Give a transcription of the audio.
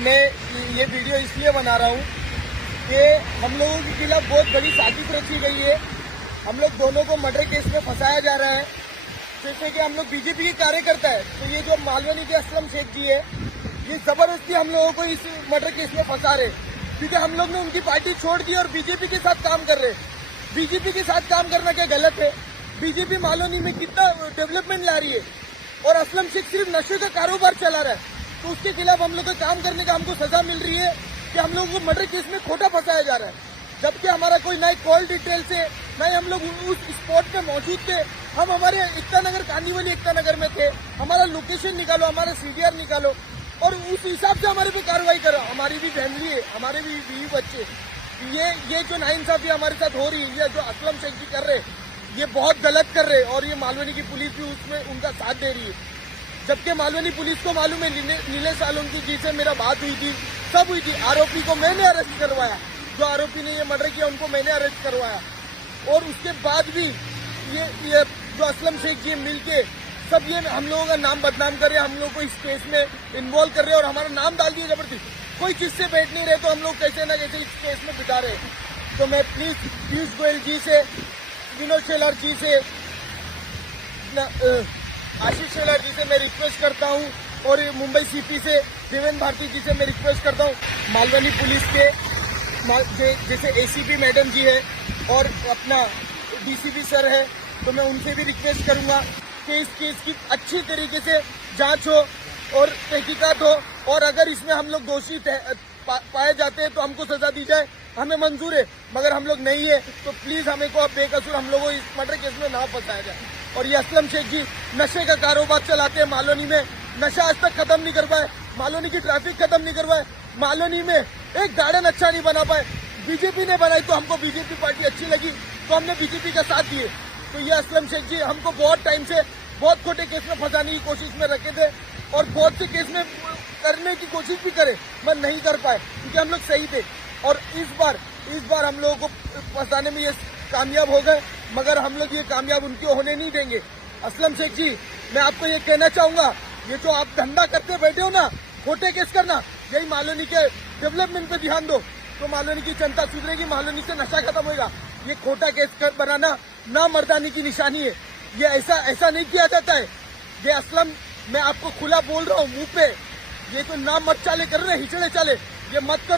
मैं ये वीडियो इसलिए बना रहा हूँ कि हम लोगों के खिलाफ बहुत बड़ी साजिश रची गई है। हम लोग दोनों को मर्डर केस में फंसाया जा रहा है। जैसे कि हम लोग बीजेपी के कार्यकर्ता है, तो ये जो मालवनी के असलम शेख जी है, ये जबरदस्ती हम लोगों को इस मर्डर केस में फंसा रहे, क्योंकि हम लोग ने उनकी पार्टी छोड़ दी और बीजेपी के साथ काम कर रहे। बीजेपी के साथ काम करना क्या गलत है? बीजेपी मालवनी में कितना डेवलपमेंट ला रही है और असलम शेख सिर्फ नशे का कारोबार चला रहा है, तो उसके खिलाफ हम लोग को काम करने का हमको सजा मिल रही है कि हम लोगों को मर्डर केस में खोटा फंसाया जा रहा है। जबकि हमारा कोई नई कॉल डिटेल से नहीं, हम लोग उस स्पॉट पे मौजूद थे। हम हमारे एकता नगर कांदीवली एकता नगर में थे। हमारा लोकेशन निकालो, हमारा सीडीआर निकालो और उस हिसाब से हमारे पे कार्रवाई करो। हमारी भी फैमिली है, हमारे भी बीवी बच्चे। ये जो नाइंसाफी हमारे साथ हो रही है, ये जो असलम शेख जी कर रहे, ये बहुत गलत कर रहे और ये मालवनी की पुलिस भी उसमें उनका साथ दे रही है। जबकि मालवनी पुलिस को मालूम है, नीलेश सोलंकी जी से मेरा बात हुई थी, सब हुई थी। आरोपी को मैंने अरेस्ट करवाया, जो आरोपी ने ये मर्डर किया उनको मैंने अरेस्ट करवाया। और उसके बाद भी ये जो असलम शेख जी मिलके सब ये हम लोगों का नाम बदनाम कर रहे, हम लोग को इस केस में इन्वॉल्व कर रहे और हमारा नाम डाल दिए जबरदस्ती। कोई किस से बैठ नहीं रहे, तो हम लोग कैसे ना कैसे इस केस में बिता रहे। तो मैं प्लीज पीयूष गोयल जी से, विनोद शेलार जी से, आशीष शेलार जी से मैं रिक्वेस्ट करता हूं और मुंबई सीपी से देवेंद्र भारती जी से मैं रिक्वेस्ट करता हूं, मालवनी पुलिस के जैसे एसीपी मैडम जी है और अपना डीसीपी सर है, तो मैं उनसे भी रिक्वेस्ट करूंगा कि इस केस की अच्छी तरीके से जांच हो और तहकीकात हो, और अगर इसमें हम लोग दोषी पाए जाते हैं तो हमको सजा दी जाए, हमें मंजूर है। मगर हम लोग नहीं है तो प्लीज हमें को अब बेकसूर हम लोगों इस मर्डर केस में ना फंसाया जाए। और ये असलम शेख जी नशे का कारोबार चलाते हैं मालवनी में, नशा आज तक खत्म नहीं कर पाए, मालवनी की ट्रैफिक खत्म नहीं कर पाए, मालवनी में एक गार्डन अच्छा नहीं बना पाए। बीजेपी ने बनाई तो हमको बीजेपी पार्टी अच्छी लगी तो हमने बीजेपी का साथ दिए। तो ये असलम शेख जी हमको बहुत टाइम से बहुत खोटे केस में फंसाने की कोशिश में रखे थे और बहुत से केस में करने की कोशिश भी करे, मगर नहीं कर पाए क्योंकि हम लोग सही थे। और इस बार हम लोगों को फंसाने में ये कामयाब हो गए, मगर हम लोग ये कामयाब उनके होने नहीं देंगे। असलम शेख जी, मैं आपको ये कहना चाहूंगा, ये जो आप धंधा करते बैठे हो ना, खोटे केस करना, यही मालवनी के डेवलपमेंट पे ध्यान दो तो मालवनी की जनता सुधरेगी, मालवनी से नशा खत्म होगा। ये खोटा केस बनाना ना मर्दानी की निशानी है, ये ऐसा नहीं किया जाता है। ये असलम, मैं आपको खुला बोल रहा हूँ मुंह पे, ये तो नाम मत चाले कर रहे, हिचड़े चाले, ये मत करो।